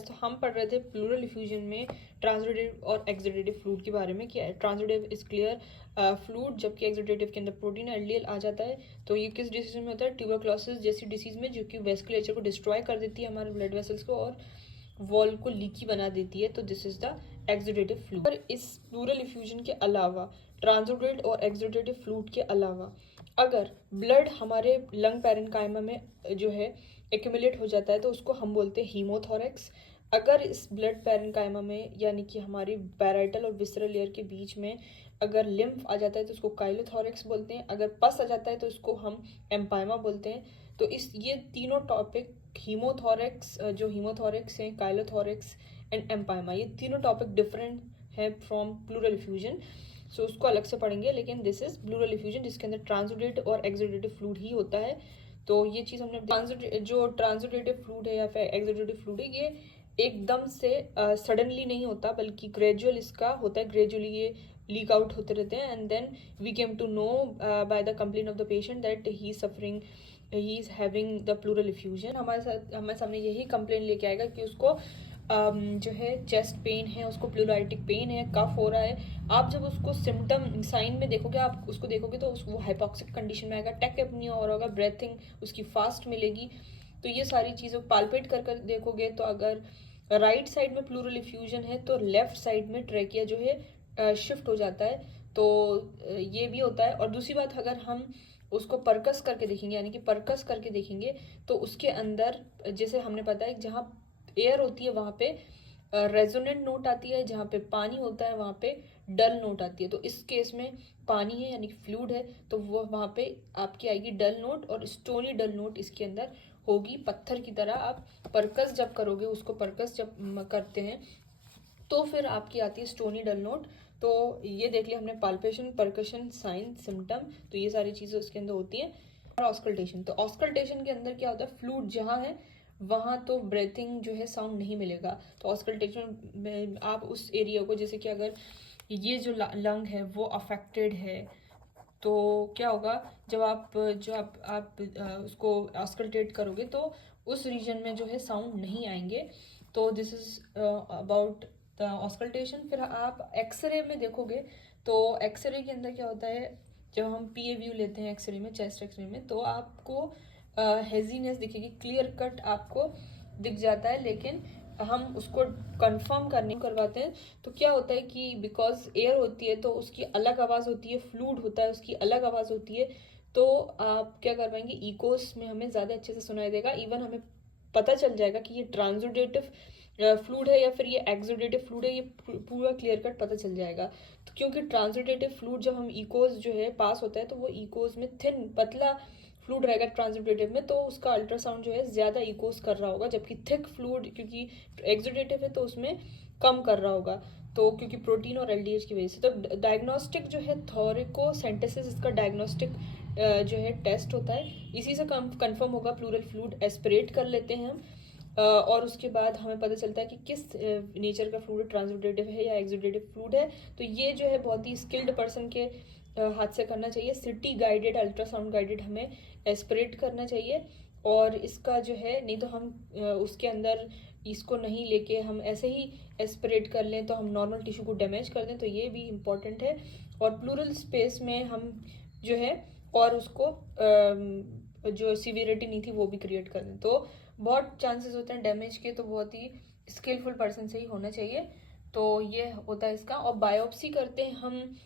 तो हम पढ़ रहे थे प्लूरल इफ्यूजन में ट्रांसुडेटिव और एक्सुडेटिव फ्लूइड के बारे में। क्या है ट्रांसुडेटिव इज क्लियर फ्लूइड, जबकि एक्सुडेटिव के अंदर प्रोटीन एलडीएल आ जाता है। तो ये किस डिसीज में होता है? ट्यूबरक्लोसिस जैसी डिसीज में, जो कि वेस्कुलेचर को डिस्ट्रॉय कर देती है, हमारे ब्लड वेसल्स को, और वॉल को लीकी बना देती है। तो this is the exudative fluid. पर इस प्लूरल इफ्यूजन के अलावा, ट्रांसुडेट और एक्सुडेटिव फ्लूइड के अलावा, अगर ब्लड हमारे लंग पैरेन्काइमा में जो है एक्यूमुलेट हो जाता है तो उसको हम बोलते हैं हीमोथोरेक्स। अगर इस ब्लड पैरेन्काइमा में, यानी कि हमारी पैराइटल और विसरल लेयर के बीच में अगर लिम्फ आ जाता है तो उसको काइलोथोरेक्स बोलते हैं। अगर पस आ जाता है तो इसको हम एम्पाइमा बोलते हैं। तो ये तीनों टॉपिक, हीमोथोरेक्स, जो हीमोथोरेक्स हैं, काइलोथोरेक्स एंड एम्पाइमा, ये तीनों टॉपिक डिफरेंट है फ्रॉम प्लूरल इफ्यूजन। सो उसको अलग से पढ़ेंगे, लेकिन दिस इज प्लूरल इफ्यूजन, जिसके अंदर ट्रांसुडेट और एक्सुडेटिव फ्लूइड ही होता है। तो ये चीज़ हमने जो ट्रांसुडेटिव फ्लूइड है या फिर एक्सुडेटिव फ्लूइड है, ये एकदम से सडनली नहीं होता, बल्कि ग्रेजुअल इसका होता है। ग्रेजुअली ये लीक आउट होते रहते हैं, and then we came to know by the complaint of the patient that he is suffering, he is having the pleural effusion. हमारे सामने यही कंप्लेंट लेके आएगा कि उसको जो है चेस्ट पेन है, उसको प्लूराइटिक पेन है, कफ हो रहा है। आप जब उसको सिम्टम साइन में देखोगे, आप उसको देखोगे तो वो हाइपोक्सिक कंडीशन में आएगा, टेक एपनिया हो रहा होगा, ब्रेथिंग उसकी फास्ट मिलेगी। तो ये सारी चीज़ें पाल्पेट कर कर देखोगे तो अगर राइट साइड में प्लूरल इफ्यूजन है तो लेफ्ट साइड में ट्रेकिया जो है शिफ्ट हो जाता है। तो ये भी होता है। और दूसरी बात, अगर हम उसको परकस करके देखेंगे, यानी कि परकस करके देखेंगे, तो उसके अंदर, जैसे हमने पता है, जहाँ एयर होती है वहाँ पे रेजोनेंट नोट आती है, जहाँ पे पानी होता है वहाँ पे डल नोट आती है। तो इस केस में पानी है, यानी कि फ्लूइड है, तो वो वहाँ पे आपकी आएगी डल नोट, और स्टोनी डल नोट इसके अंदर होगी, पत्थर की तरह। आप परकस जब करोगे, उसको परकस जब करते हैं, तो फिर आपकी आती है स्टोनी डल नोट। तो ये देख लिया हमने, पाल्पेशन, परकशन, साइन, सिम्टम, तो ये सारी चीज़ें उसके अंदर होती हैं। और ऑस्कल्टेशन, तो ऑस्कल्टेशन के अंदर क्या होता है? फ्लूइड जहाँ है वहाँ तो ब्रेथिंग जो है साउंड नहीं मिलेगा। तो ऑस्कल्टेशन में आप उस एरिया को, जैसे कि अगर ये जो लंग है वो अफेक्टेड है, तो क्या होगा? आप उसको ऑस्कल्टेट करोगे तो उस रीजन में जो है साउंड नहीं आएंगे। तो this is about the auscultation. फिर आप एक्सरे में देखोगे तो एक्सरे के अंदर क्या होता है? जब हम पीए व्यू लेते हैं एक्सरे में, चेस्ट एक्सरे में, तो आपको हेजीनेस दिखेगी, क्लियर कट आपको दिख जाता है। लेकिन हम उसको कंफर्म करवाते हैं तो क्या होता है कि बिकॉज एयर होती है तो उसकी अलग आवाज़ होती है, फ्लूइड होता है उसकी अलग आवाज़ होती है। तो आप क्या कर पाएंगे? इकोस में हमें ज़्यादा अच्छे से सुनाई देगा। इवन हमें पता चल जाएगा कि ये ट्रांसुडेटिव फ्लूइड है या फिर ये एक्सुडेटिव फ्लूइड है, ये पूरा क्लियर कट पता चल जाएगा। तो क्योंकि ट्रांसुडेटिव फ्लूइड जब हम इकोस जो है पास होता है, तो वो इकोस में थिन पतला फ्लूइड रहेगा ट्रांसुडेटिव में, तो उसका अल्ट्रासाउंड जो है ज़्यादा इकोस कर रहा होगा, जबकि थिक फ्लूइड, क्योंकि एक्सुडेटिव है तो उसमें कम कर रहा होगा। तो क्योंकि प्रोटीन और एलडीएच की वजह से। तो डायग्नोस्टिक जो है थोरिकोसेंटेसिस, इसका डायग्नोस्टिक जो है टेस्ट होता है, इसी से कंफर्म होगा प्लूरल फ्लूइड एस्पिरेट कर लेते हैं हम। और उसके बाद हमें पता चलता है कि किस नेचर का फ्लूइड ट्रांसुडेटिव है या एक्सुडेटिव फ्लूइड है। तो ये जो है बहुत ही स्किल्ड पर्सन के हाथ से करना चाहिए। सिटी गाइडेड, अल्ट्रासाउंड गाइडेड हमें एस्पिरेट करना चाहिए। और इसका जो है, नहीं तो हम उसके अंदर इसको नहीं लेके हम ऐसे ही एस्पिरेट कर लें तो हम नॉर्मल टिश्यू को डैमेज कर दें, तो ये भी इम्पॉर्टेंट है। और प्लूरल स्पेस में हम जो है और उसको जो सीवियरिटी नहीं थी वो भी क्रिएट कर दें, तो बहुत चांसेस होते हैं डैमेज के। तो बहुत ही स्किलफुल पर्सन से ही होना चाहिए। तो ये होता है इसका। और बायोप्सी करते हैं हम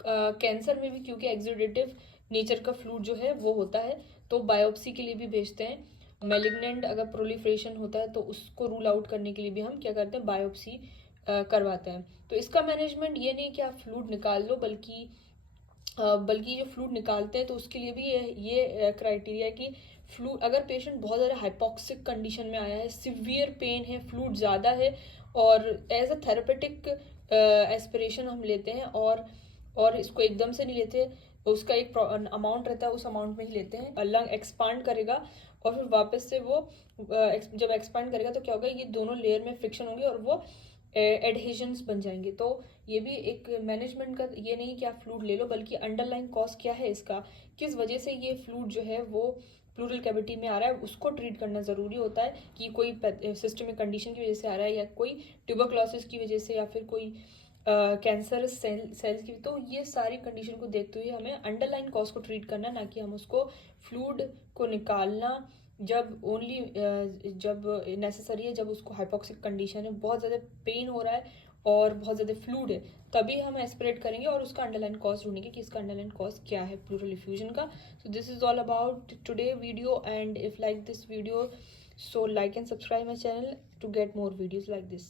कैंसर में भी, क्योंकि एक्सुडेटिव नेचर का फ्लूइड जो है वो होता है, तो बायोप्सी के लिए भी भेजते हैं। मेलिग्नेंट अगर प्रोलिफरेशन होता है तो उसको रूल आउट करने के लिए भी हम क्या करते हैं? बायोप्सी करवाते हैं। तो इसका मैनेजमेंट ये नहीं कि आप फ्लूइड निकाल लो, बल्कि जो फ्लूइड निकालते हैं तो उसके लिए भी ये क्राइटेरिया कि फ्लूइड, अगर पेशेंट बहुत ज़्यादा हाइपोक्सिक कंडीशन में आया है, सिवियर पेन है, फ्लूइड ज़्यादा है, और एज अ थेरेपेटिक एस्पिरेशन हम लेते हैं, और इसको एकदम से नहीं लेते, उसका एक अमाउंट रहता है, उस अमाउंट में ही लेते हैं। लंग एक्सपांड करेगा और फिर वापस से वो जब एक्सपांड करेगा तो क्या होगा? ये दोनों लेयर में फ्रिक्शन होंगे और वो एडहेजन्स बन जाएंगे। तो ये भी एक मैनेजमेंट का, ये नहीं कि आप फ्लूइड ले लो, बल्कि अंडरलाइन कॉज क्या है इसका, किस वजह से ये फ्लूइड जो है वो प्लूरल कैविटी में आ रहा है उसको ट्रीट करना ज़रूरी होता है कि कोई सिस्टमिक कंडीशन की वजह से आ रहा है या कोई ट्यूबरक्लोसिस की वजह से या फिर कोई कैंसर सेल्स की। तो ये सारी कंडीशन को देखते हुए हमें अंडरलाइन कॉज को ट्रीट करना, ना कि हम उसको फ्लूइड को निकालना जब जब नेसेसरी है, जब उसको हाइपोक्सिक कंडीशन है, बहुत ज़्यादा पेन हो रहा है और बहुत ज़्यादा फ्लूइड है, तभी हम एस्पिरेट करेंगे और उसका अंडरलाइन कॉज ढूंढेंगे कि इसका अंडरलाइन कॉज क्या है प्लूरल इफ्यूजन का। So this is all about today video, and if like this video, so like and subscribe my channel to get more videos like this.